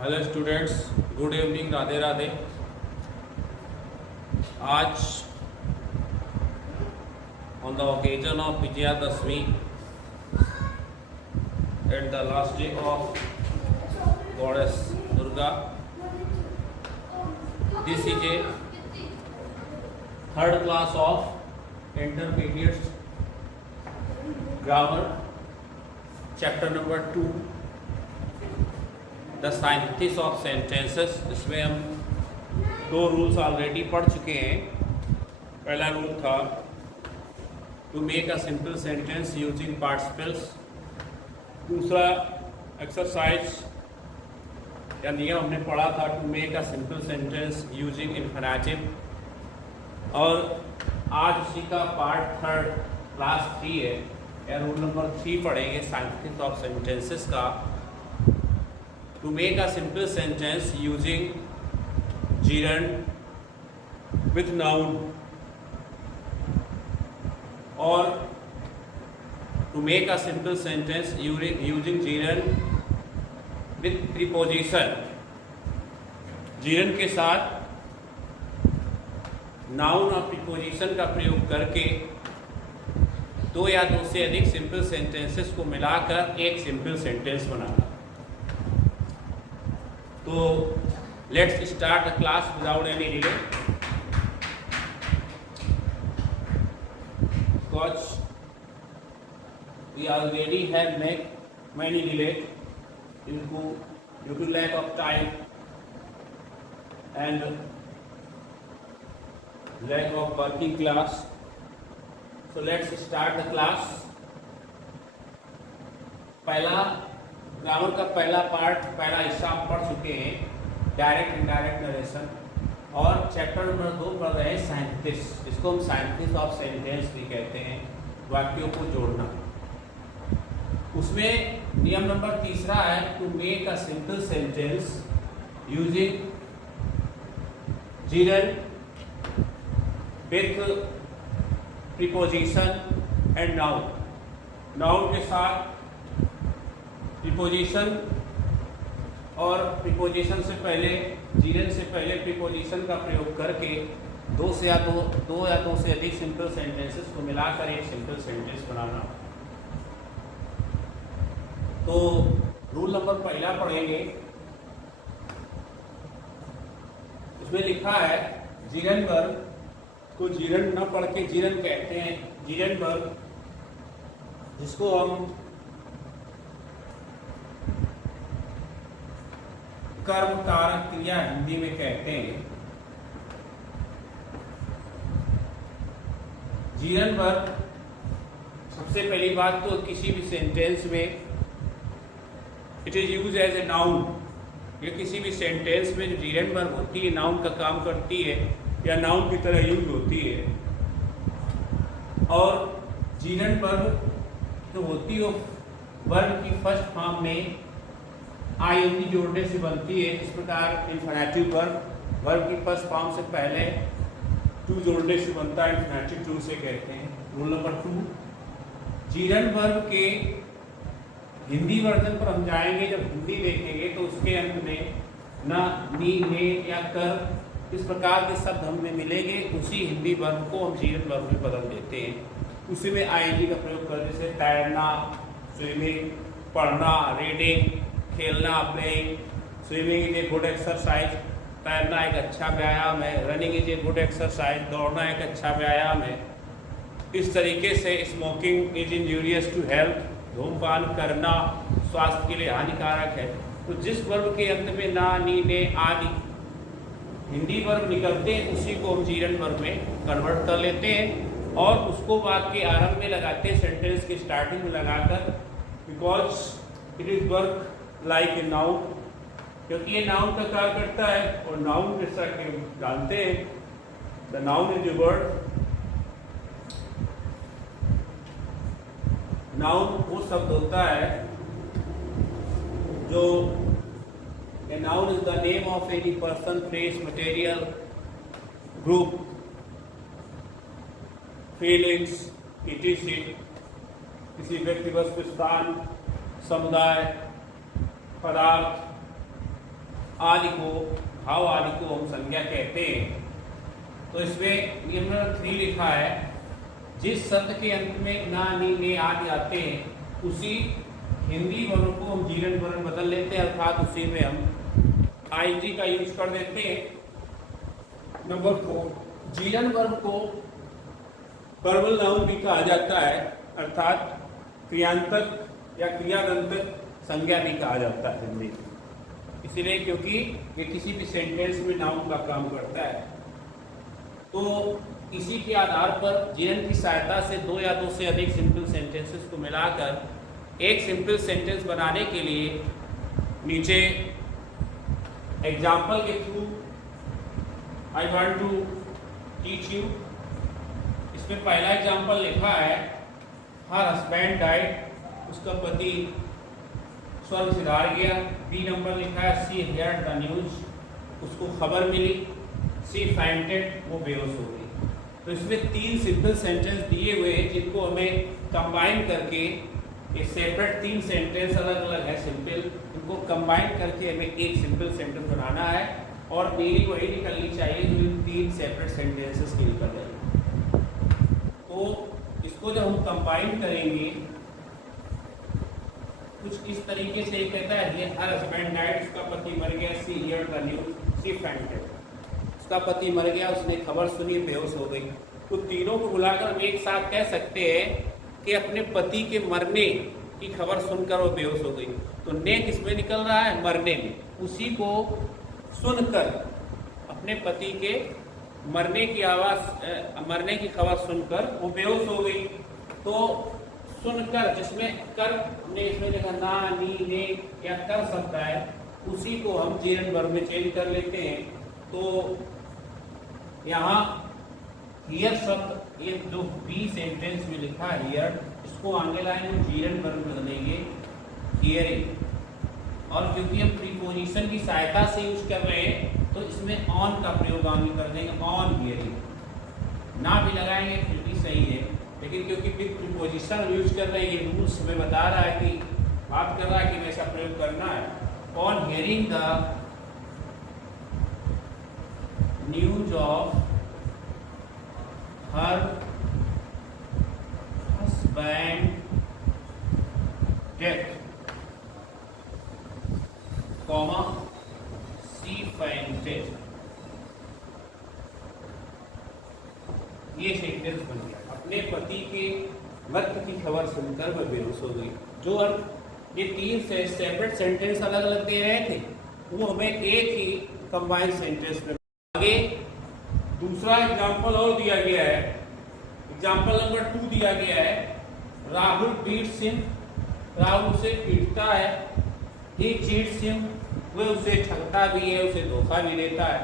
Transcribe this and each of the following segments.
Hello students, good evening, Radhe Radhe. आज on the occasion of Vijayadashami at the last day of goddess Durga, this is a third class of intermediate grammar chapter number 2 the syntax of sentences. इसमें हम दो rules already पढ़ चुके हैं। पहला rule था to make a simple sentence using participles. दूसरा exercise या नियम हमने पढ़ा था to make a simple sentence using infinitive. और आज उसी का पार्ट थर्ड क्लास 3 है या रूल नंबर 3 पढ़ेंगे साइंटिस ऑफ सेंटेंसेस का। To make a simple sentence using gerund with noun, or to make a simple sentence using gerund with preposition। gerund के साथ noun और preposition का प्रयोग करके दो या दो से अधिक सिंपल सेंटेंसेस को मिलाकर एक सिंपल सेंटेंस बनाना। तो let's start the class without any delay. Because we already have made many delays due to lack of time and lack of working class. So let's start the class. पहला grammar का पहला part, पहला हिस्सा हम पढ़ चुके हैं, direct indirect narration. और चैप्टर नंबर 2 पढ़ रहे हैं साइंटिस, जिसको हम साइंटिस ऑफ सेंटेंस भी कहते हैं, वाक्यों को जोड़ना। उसमें नियम नंबर 3 है to make a simple sentence using gerund with preposition and noun. Noun के साथ प्रीपोजिशन और प्रीपोजिशन से पहले, gerund से पहले प्रीपोजिशन का प्रयोग करके दो या दो से अधिक सिंपल सेंटेंसेस को मिलाकर एक सिंपल सेंटेंस बनाना। तो रूल नंबर पहला पढ़ेंगे। उसमें लिखा है gerund वर्ब को gerund न पढ़ के gerund कहते हैं। gerund वर्ब जिसको हम कर्म कारक क्रिया हिंदी में कहते हैं। gerund वर्ब सबसे पहली बात तो किसी भी सेंटेंस में it is use as a noun. ये किसी भी सेंटेंस में जो gerund वर्ब होती है नाउन का काम करती है या नाउन की तरह यूज होती है। और gerund वर्ब जो होती है वर्ब की फर्स्ट फॉर्म में आईएनजी जोड़ने से बनती है। इस प्रकार इन्फिनेटिव वर्ब की फर्स्ट फॉर्म से पहले टू जोड़ने से बनता है, इन्फिनेटिव टू से कहते हैं। रूल नंबर 2, gerund वर्ब के हिंदी वर्जन पर हम जाएंगे। जब हिंदी देखेंगे तो उसके अंत में न, नी, ने या कर इस प्रकार के शब्द हमें मिलेंगे। उसी हिंदी वर्ब को हम gerund वर्ब में बदल देते हैं। उसी में आईएनजी का प्रयोग करने से तैरना, स्विमिंग, पढ़ना, रीडिंग, खेलना, playing. Swimming is a good exercise, तैरना एक अच्छा व्यायाम है। Running is a good exercise, दौड़ना एक अच्छा व्यायाम है। इस तरीके से smoking is injurious to health, धूमपान करना स्वास्थ्य के लिए हानिकारक है। तो जिस वर्ब के अंत में ना, नी, ने आदि हिंदी वर्ब निकलते हैं उसी को हम gerund वर्ब में कन्वर्ट कर लेते हैं और उसको वाक्य के आरंभ में लगाते हैं, सेंटेंस के स्टार्टिंग में लगाकर। Because it is work like a noun, क्योंकि ये नाउन का कार्य करता है। और नाउन जैसा कि जानते हैं the noun is a word. Noun वो शब्द होता है जो a noun is the name of any person, place, material, group, feelings, etc। किसी व्यक्ति, वस्तु, स्थान, समुदाय, पदार्थ, आदि को, भाव आदि को हम संज्ञा कहते हैं। तो इसमें नियम नंबर 3 लिखा है, जिस शब्द के अंत में ना, नी, ने आदि आते हैं उसी हिंदी वर्ण को हम जीरण वर्ण बदल लेते हैं, अर्थात उसी में हम आईएनजी का यूज कर देते हैं। नंबर 4, जीरण वर्ण को वर्बल नाउन भी कहा जाता है, अर्थात क्रियांतक या क्रियादंतक संज्ञा भी कहा जाता है हिंदी में, इसलिए क्योंकि ये किसी भी सेंटेंस में नाउन का काम करता है। तो इसी के आधार पर जीरण की सहायता से दो या दो से अधिक सिंपल सेंटेंसेस को मिलाकर एक सिंपल सेंटेंस बनाने के लिए नीचे एग्जाम्पल के through I want to teach you. इसमें पहला एग्जाम्पल लिखा है, हर हस्बैंड डाइड, उसका पति स्वर्ग सिधार गया। बी नंबर लिखा है, सी हेयर्ड द न्यूज, उसको खबर मिली। सी फाइंटेड, वो बेहोश हो गई। तो इसमें 3 सिंपल सेंटेंस दिए हुए हैं जिनको हमें कंबाइन करके एक सेपरेट 3 सेंटेंस अलग अलग है सिंपल, इनको कंबाइन करके हमें एक सिंपल सेंटेंस बनाना है और मेरी वही निकलनी चाहिए जो इन 3 सेपरेट सेंटेंसेस की निकल जाएगी। तो इसको जब हम कंबाइन करेंगे कुछ इस तरीके से कहता है, ये हर हस्बैंड डाइड, उसका पति मर गया। सी हियर्ड द न्यूज, सी फाइंटेड, उसका पति मर गया, उसने खबर सुनी, बेहोश हो गई। तो तीनों को बुलाकर हम एक साथ कह सकते हैं कि अपने पति के मरने की खबर सुनकर वो बेहोश हो गई। तो ने किसमें निकल रहा है, मरने में। उसी को सुनकर, अपने पति के मरने की आवाज, मरने की खबर सुनकर वो बेहोश हो गई। तो सुनकर, जिसमें कर हमने इसमें लिखा ना, नी, ने या कर शब्द है, उसी को हम जीरण वर्ग में चेंज कर लेते हैं। तो यहाँ हियर शब्द, ये जो बी सेंटेंस में लिखा है हियर, इसको आगे लाइन में जीरण वर्ग में बदलेंगे हियरिंग। और क्योंकि हम प्रीपोजिशन की सहायता से यूज कर रहे हैं तो इसमें ऑन का प्रयोग आगे कर देंगे, ऑन हियरिंग। ना भी लगाएंगे फिर भी सही है, लेकिन क्योंकि प्रीपोजिशन यूज कर रहे हैं, ये रूल्स हमें बता रहा है कि बात कर रहा है कि वैसा प्रयोग करना है। On hearing the news of her husband death, comma, she fainted, ये सेंटेंस बन गया। अपने पति के मृत्यु की खबर सुनकर वह बेहोश हो गई। जो अर्थ ये 3 सेपरेट सेंटेंस अलग अलग दे रहे थे वो हमें एक ही कंबाइंड सेंटेंस में। आगे दूसरा एग्जाम्पल और दिया गया है, एग्जाम्पल नंबर 2 दिया गया है, राहुल बीट्स हिम, राहुल उसे पीटता है। ही चीट्स हिम, वह उसे ठगता भी है, उसे धोखा भी देता है।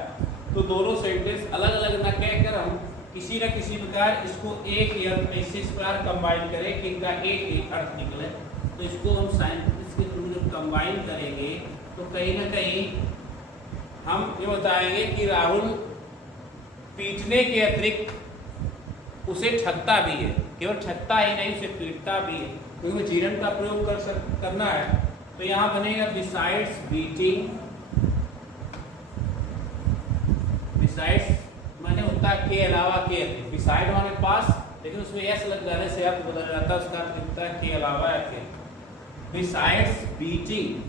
तो दोनों सेंटेंस अलग अलग न कहकर हम किसी न किसी प्रकार इसको एक ही अर्थ में इसी प्रकार कंबाइन करें कि इनका एक ही अर्थ निकले। तो इसको हम साइंटिफिक के थ्रू जब कंबाइन करेंगे तो कहीं ना कहीं हम ये बताएंगे कि राहुल पीटने के अतिरिक्त उसे ठगता भी है, केवल ठगता ही नहीं, उसे पीटता भी है, क्योंकि जीरण का प्रयोग करना है। तो यहाँ बनेगा बिसाइड्स बीटिंग, बिसाइड्स माने होता है के अलावा, के बिसाइड माने पास, लेकिन उसमें एस लग जाने से अर्थ बदल जाता है, उसका अर्थ होता है के अलावा या के। Besides beating,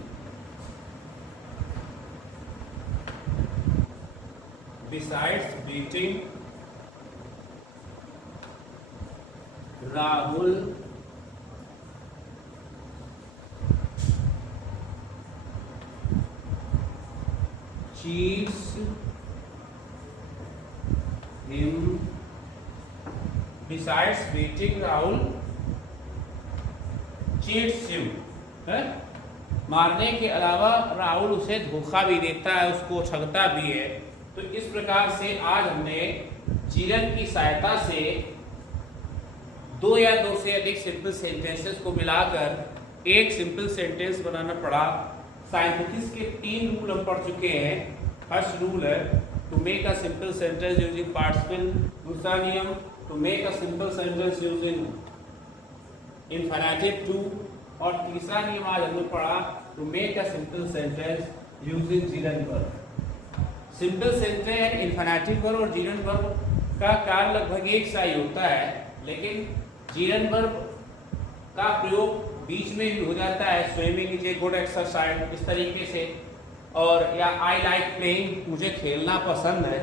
besides beating Rahul cheats him, besides beating Rahul cheats him, है? मारने के अलावा राहुल उसे धोखा भी देता है, उसको ठगता भी है। तो इस प्रकार से आज हमने जीरण की सहायता से दो या दो से अधिक सिंपल सेंटेंसेस को मिलाकर एक सिंपल सेंटेंस बनाना पड़ा। साइंटिफिक्स के 3 रूल हम पढ़ चुके हैं। फर्स्ट रूल है to make a simple sentence using participle, दूसरा नियम to make a simple sentence using infinitive to, और तीसरा नियम आज हमने पढ़ा to make a simple sentence using gerund verb. Simple sense में इन्फिनेटिव वर्ब और जीरन वर्ब का कार्य लगभग एक सा ही होता है, लेकिन जीरन वर्ब का प्रयोग बीच में भी हो जाता है, swimming is a good exercise इस तरीके से, और या आई लाइक प्लेइंग, मुझे खेलना पसंद है,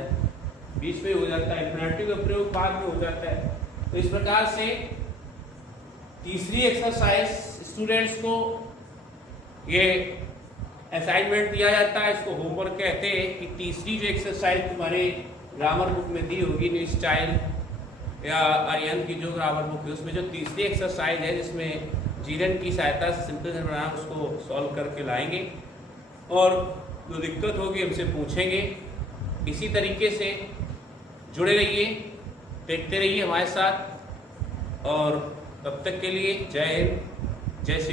बीच में हो जाता है। इन्फिनेटिव का प्रयोग बाद में हो जाता है। तो इस प्रकार से तीसरी एक्सरसाइज स्टूडेंट्स को ये असाइनमेंट दिया जाता है, इसको होमवर्क कहते हैं कि तीसरी जो एक्सरसाइज तुम्हारे ग्रामर बुक में दी होगी, न्यू स्टाइल या आर्यन की जो ग्रामर बुक है, उसमें जो तीसरी एक्सरसाइज है जिसमें जीरन की सहायता से सिंपल सेंटेंस बनाना, उसको सॉल्व करके लाएंगे और जो दिक्कत होगी हमसे पूछेंगे। इसी तरीके से जुड़े रहिए, देखते रहिए हमारे साथ, और तब तक के लिए जय हिंद, जय श्री